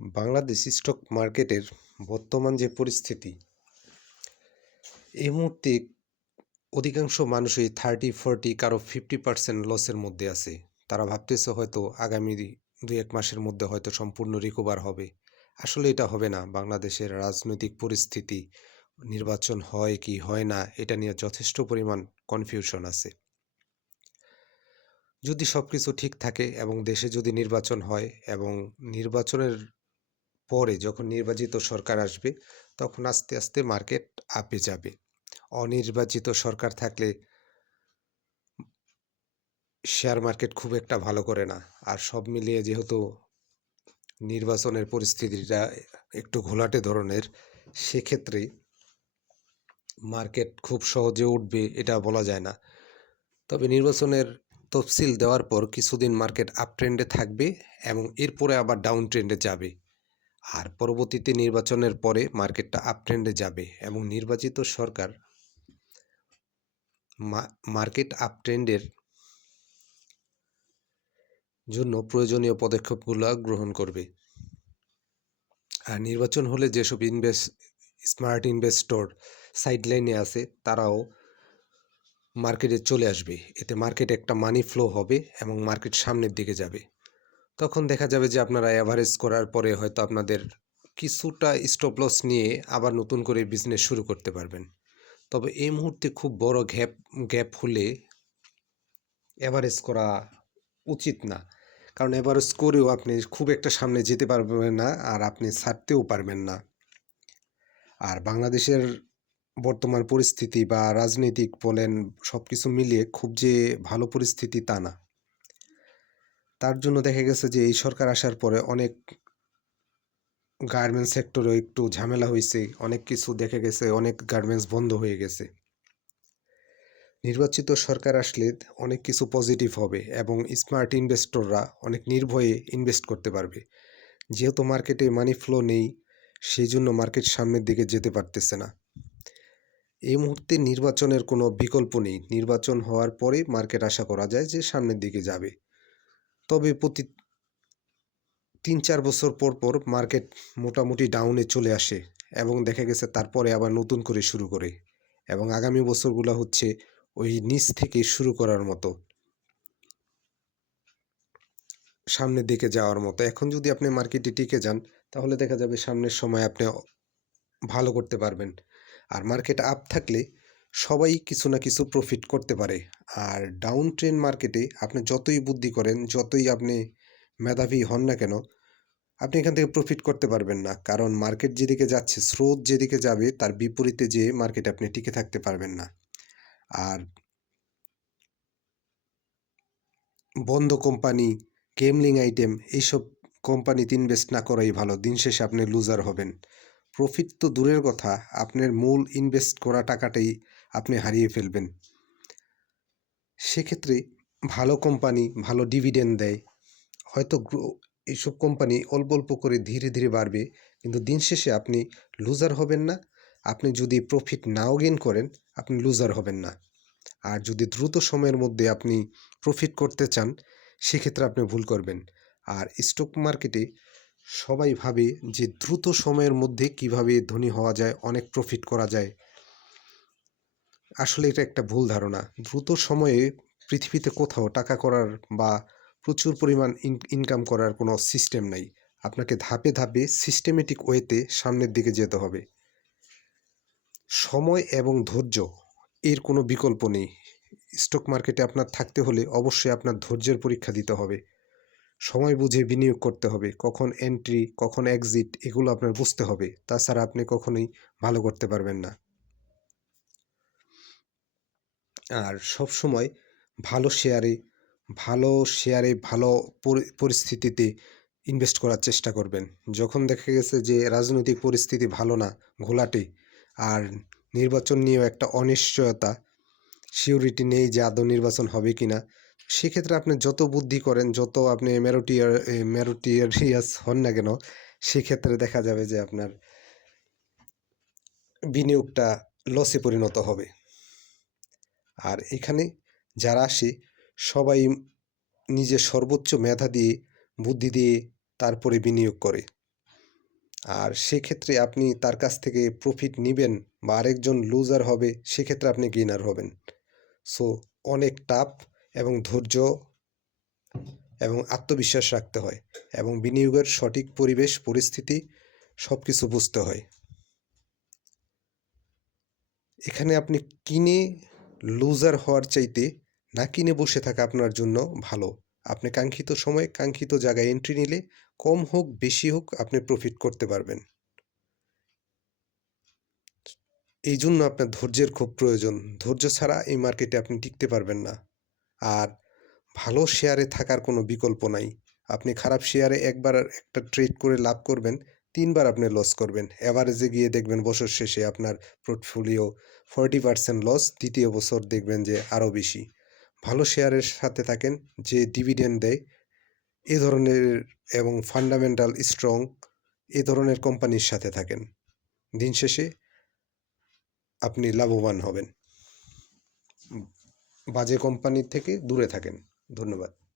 Bangladesh stock মার্কেটের বর্তমান যে পরিস্থিতি, এই মুহূর্তে অধিকাংশ মানুষই থার্টি ফোরটি কারও ফিফটি পার্সেন্ট লসের মধ্যে আছে। তারা ভাবতেছে হয়তো আগামী দুই এক মাসের মধ্যে হয়তো সম্পূর্ণ রিকভার হবে। আসলে এটা হবে না। বাংলাদেশের রাজনৈতিক পরিস্থিতি, নির্বাচন হয় কি হয় না, এটা নিয়ে যথেষ্ট পরিমাণ কনফিউশন আছে। যদি সব কিছু ঠিক থাকে এবং দেশে যদি নির্বাচন হয় এবং নির্বাচনের পরে যখন নির্বাচিত সরকার আসবে, তখন আস্তে আস্তে মার্কেট আপে যাবে। অনির্বাচিত সরকার থাকলে শেয়ার মার্কেট খুব একটা ভালো করে না। আর সব মিলিয়ে যেহেতু নির্বাচনের পরিস্থিতিটা একটু ঘোলাটে ধরনের, সেক্ষেত্রে মার্কেট খুব সহজে উঠবে এটা বলা যায় না। তবে নির্বাচনের তফসিল দেওয়ার পর কিছুদিন মার্কেট আপ ট্রেন্ডে থাকবে এবং এরপরে আবার ডাউন ট্রেন্ডে যাবে। আর পরবর্তীতে নির্বাচনের পরে মার্কেটটা আপ ট্রেন্ডে যাবে এবং নির্বাচিত সরকার মার্কেট আপ ট্রেন্ডের জন্য প্রয়োজনীয় পদক্ষেপগুলো গ্রহণ করবে। আর নির্বাচন হলে যেসব ইনভেস্ট স্মার্ট ইনভেস্টর সাইডলাইনে আছে, তারাও মার্কেটে চলে আসবে। এতে মার্কেটে একটা মানি ফ্লো হবে এবং মার্কেট সামনের দিকে যাবে। তখন দেখা যাবে যে আপনারা অ্যাভারেজ করার পরে হয়তো আপনাদের কিছুটা স্টপ লস নিয়ে আবার নতুন করে বিজনেস শুরু করতে পারবেন। তবে এই মুহূর্তে খুব বড় গ্যাপ গ্যাপ হলে অ্যাভারেজ করা উচিত না। কারণ অ্যাভারেজ করেও আপনি খুব একটা সামনে যেতে পারবেন না আর আপনি ছাড়তেও পারবেন না। আর বাংলাদেশের বর্তমান পরিস্থিতি বা রাজনৈতিক বলেন সব কিছু মিলিয়ে খুব যে ভালো পরিস্থিতি তা না। তার জন্য দেখা গেছে যে এই সরকার আসার পরে অনেক গার্মেন্টস সেক্টরে একটু ঝামেলা হয়েছে অনেক কিছু দেখা গেছে, অনেক গার্মেন্টস বন্ধ হয়ে গেছে। নির্বাচিত সরকার আসলে অনেক কিছু পজিটিভ হবে এবং স্মার্ট ইনভেস্টররা অনেক নির্ভয়ে ইনভেস্ট করতে পারবে। যেহেতু মার্কেটে মানি ফ্লো নেই সেই জন্য মার্কেট সামনের দিকে যেতে পারতেছে না। এই মুহূর্তে নির্বাচনের কোনো বিকল্প নেই। নির্বাচন হওয়ার পরে মার্কেট আশা করা যায় যে সামনের দিকে যাবে। তবে প্রতি তিন চার বছর পর পর মার্কেট মোটামুটি ডাউনে চলে আসে এবং দেখা গেছে তারপরে আবার নতুন করে শুরু করে এবং আগামী বছরগুলো হচ্ছে ওই নিচ থেকে শুরু করার মতো। সামনের দিকে যাওয়ার মতো। এখন যদি আপনি মার্কেটে টিকে যান, তাহলে দেখা যাবে সামনের সময় আপনি ভালো করতে পারবেন। আর মার্কেট আপ থাকলে সবাই কিছু না কিছু প্রফিট করতে পারে। আর ডাউন ট্রেন মার্কেটে আপনি যতই বুদ্ধি করেন, যতই আপনি মেধাবী হন না কেন, আপনি এখান থেকে প্রফিট করতে পারবেন না। কারণ মার্কেট যেদিকে যাচ্ছে, স্রোত যেদিকে যাবে, তার বিপরীতে যে মার্কেটে আপনি টিকে থাকতে পারবেন না। আর বন্ধ কোম্পানি গেমলিং আইটেম এইসব কোম্পানিতে ইনভেস্ট না করাই ভালো। দিন শেষে আপনি লুজার হবেন। প্রফিট তো দূরের কথা, আপনার মূল ইনভেস্ট করা টাকাটাই আপনি হারিয়ে ফেলবেন। সেক্ষেত্রে ভালো কোম্পানি ভালো ডিভিডেন্ড দেয়। হয়তো এইসব কোম্পানি অল্প অল্প করে ধীরে ধীরে বাড়বে, কিন্তু দিন শেষে আপনি লুজার হবেন না। আপনি যদি প্রফিট নাও গেন করেন, আপনি লুজার হবেন না। আর যদি দ্রুত সময়ের মধ্যে আপনি প্রফিট করতে চান, সেক্ষেত্রে আপনি ভুল করবেন। আর স্টক মার্কেটে সবাই ভাবে যে দ্রুত সময়ের মধ্যে কীভাবে ধনী হওয়া যায়, অনেক প্রফিট করা যায়। আসলে এটা একটা ভুল ধারণা। দ্রুত সময়ে পৃথিবীতে কোথাও টাকা করার বা প্রচুর পরিমাণ ইনকাম করার কোনো সিস্টেম নাই। আপনাকে ধাপে ধাপে সিস্টেমেটিক ওয়েতে সামনের দিকে যেতে হবে। সময় এবং ধৈর্য, এর কোনো বিকল্প নেই। স্টক মার্কেটে আপনার থাকতে হলে অবশ্যই আপনার ধৈর্যের পরীক্ষা দিতে হবে। সময় বুঝে বিনিয়োগ করতে হবে। কখন এন্ট্রি কখন এক্সিট এগুলো আপনার বুঝতে হবে। তাছাড়া আপনি কখনোই ভালো করতে পারবেন না। আর সব সময় ভালো শেয়ারে ভালো শেয়ারে, ভালো পরিস্থিতিতে ইনভেস্ট করার চেষ্টা করবেন। যখন দেখা গেছে যে রাজনৈতিক পরিস্থিতি ভালো না, ঘোলাটে, আর নির্বাচন নিয়েও একটা অনিশ্চয়তা সিউরিটি নেই যে আদৌ নির্বাচন হবে কি না সেক্ষেত্রে আপনি যত বুদ্ধি করেন, যত আপনি ম্যারোটিয়ার ম্যারোটিয়ারিয়াস হন না কেন, সেক্ষেত্রে দেখা যাবে যে আপনার বিনিয়োগটা লসে পরিণত হবে। আর এখানে যারা আসে, সবাই নিজের সর্বোচ্চ মেধা দিয়ে, বুদ্ধি দিয়ে তারপরে বিনিয়োগ করে। আর সেক্ষেত্রে আপনি তার কাছ থেকে প্রফিট নিবেন বা আরেকজন লুজার হবে, সেক্ষেত্রে আপনি গেইনার হবেন। সো অনেক টাফ এবং ধৈর্য এবং আত্মবিশ্বাস রাখতে হয় এবং বিনিয়োগের সঠিক পরিবেশ, পরিস্থিতি সব কিছু বুঝতে হয়। এখানে আপনি কিনে লুজার হওয়ার চাইতে না কিনে বসে থাকা আপনার জন্য ভালো। আপনি কাঙ্ক্ষিত সময়ে কাঙ্ক্ষিত জায়গায় এন্ট্রি নিলে কম হোক, বেশি হোক আপনি প্রফিট করতে পারবেন। এই জন্য আপনার ধৈর্যের খুব প্রয়োজন। ধৈর্য ছাড়া এই মার্কেটে আপনি টিকতে পারবেন না। আর ভালো শেয়ারে থাকার কোনো বিকল্প নাই। আপনি খারাপ শেয়ারে একবার একটা ট্রেড করে লাভ করবেন তিনবার আপনি লস করবেন। অ্যাভারেজে গিয়ে দেখবেন বছর শেষে আপনার পোর্টফোলিও ফর্টি পার্সেন্ট লস দ্বিতীয় বছর দেখবেন যে আরও বেশি। ভালো শেয়ারের সাথে থাকেন, যে ডিভিডেন্ড দেয়, এ ধরনের এবং ফান্ডামেন্টাল স্ট্রং এ ধরনের কোম্পানির সাথে থাকেন। দিন শেষে আপনি লাভবান হবেন। বাজে কোম্পানির থেকে দূরে থাকেন। ধন্যবাদ।